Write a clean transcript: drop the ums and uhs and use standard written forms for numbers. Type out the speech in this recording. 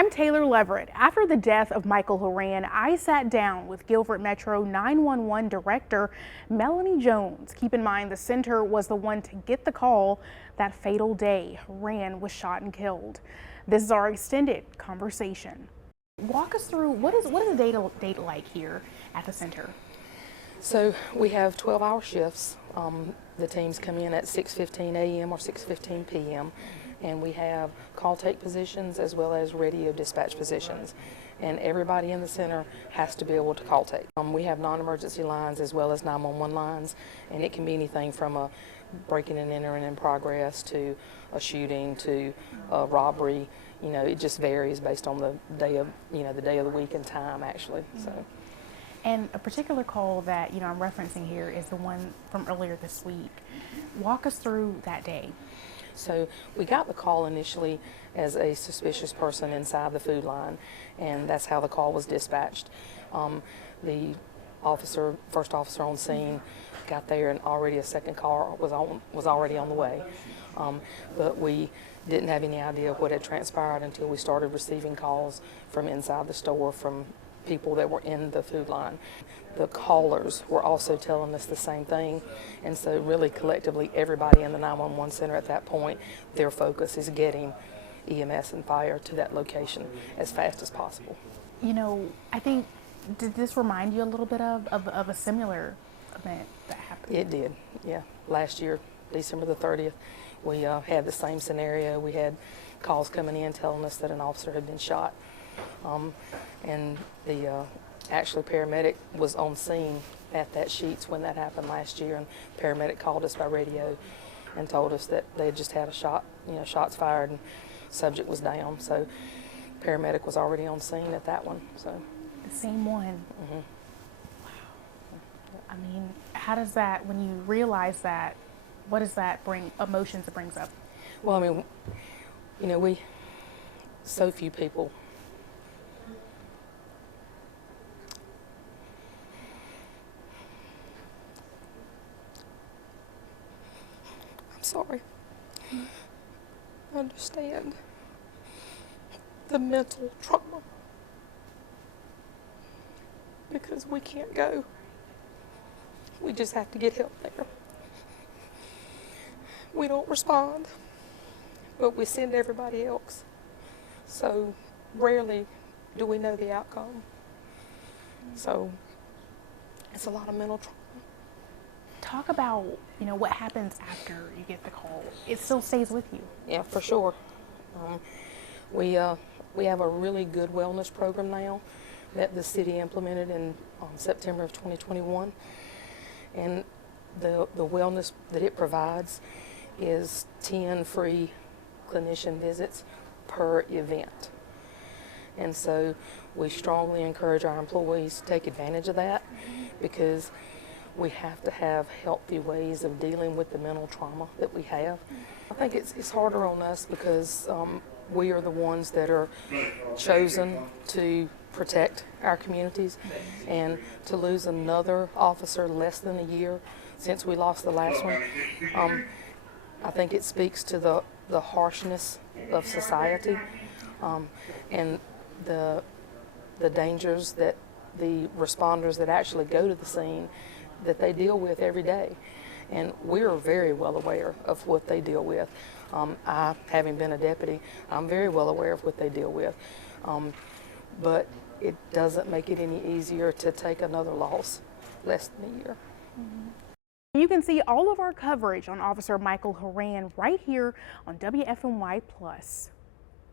I'm Taylor Leverett. After the death of Michael Horan, I sat down with Guilford Metro 911 Director Melanie Jones. Keep in mind, the center was the one to get the call that fatal day Horan was shot and killed. This is our extended conversation. Walk us through what is a day like here at the center? So we have 12-hour shifts. The teams come in at 6:15 a.m. or 6:15 p.m. and we have call take positions as well as radio dispatch positions. And everybody in the center has to be able to call take. We have non-emergency lines as well as 911 lines, and it can be anything from a breaking and entering in progress to a shooting to a robbery. You know, it just varies based on the day of the week and time actually. So. And a particular call that I'm referencing here is the one from earlier this week. Walk us through that day. So we got the call initially as a suspicious person inside the food line, and that's how the call was dispatched. The first officer on scene got there, and already a second car was already on the way. But we didn't have any idea what had transpired until we started receiving calls from inside the store from people that were in the food line. The callers were also telling us the same thing, and so really collectively everybody in the 911 center at that point, their focus is getting EMS and fire to that location as fast as possible. You know, I think, did this remind you a little bit of a similar event that happened? It did, yeah. Last year, December the 30th, we had the same scenario. We had calls coming in telling us that an officer had been shot. And the actually paramedic was on scene at that Sheets when that happened last year, and paramedic called us by radio and told us that they had just had a shot, shots fired, and subject was down. So paramedic was already on scene at that one. So the same one. Mm-hmm. Wow. I mean, how does that, when you realize that, what does that bring, emotions it brings up? Well, I mean, so few people sorry. I understand the mental trauma because we can't go. We just have to get help there. We don't respond, but we send everybody else. So rarely do we know the outcome. So it's a lot of mental trauma. Talk about, what happens after you get the call. It still stays with you. Yeah, for sure. We have a really good wellness program now that the city implemented in September of 2021. And the wellness that it provides is 10 free clinician visits per event. And so we strongly encourage our employees to take advantage of that because we have to have healthy ways of dealing with the mental trauma that we have. I think it's harder on us because we are the ones that are chosen to protect our communities, and to lose another officer less than a year since we lost the last one, I think it speaks to the harshness of society and the dangers that the responders that actually go to the scene that they deal with every day. And we're very well aware of what they deal with. I, having been a deputy, I'm very well aware of what they deal with. But it doesn't make it any easier to take another loss less than a year. Mm-hmm. You can see all of our coverage on Officer Michael Horan right here on WFNY Plus.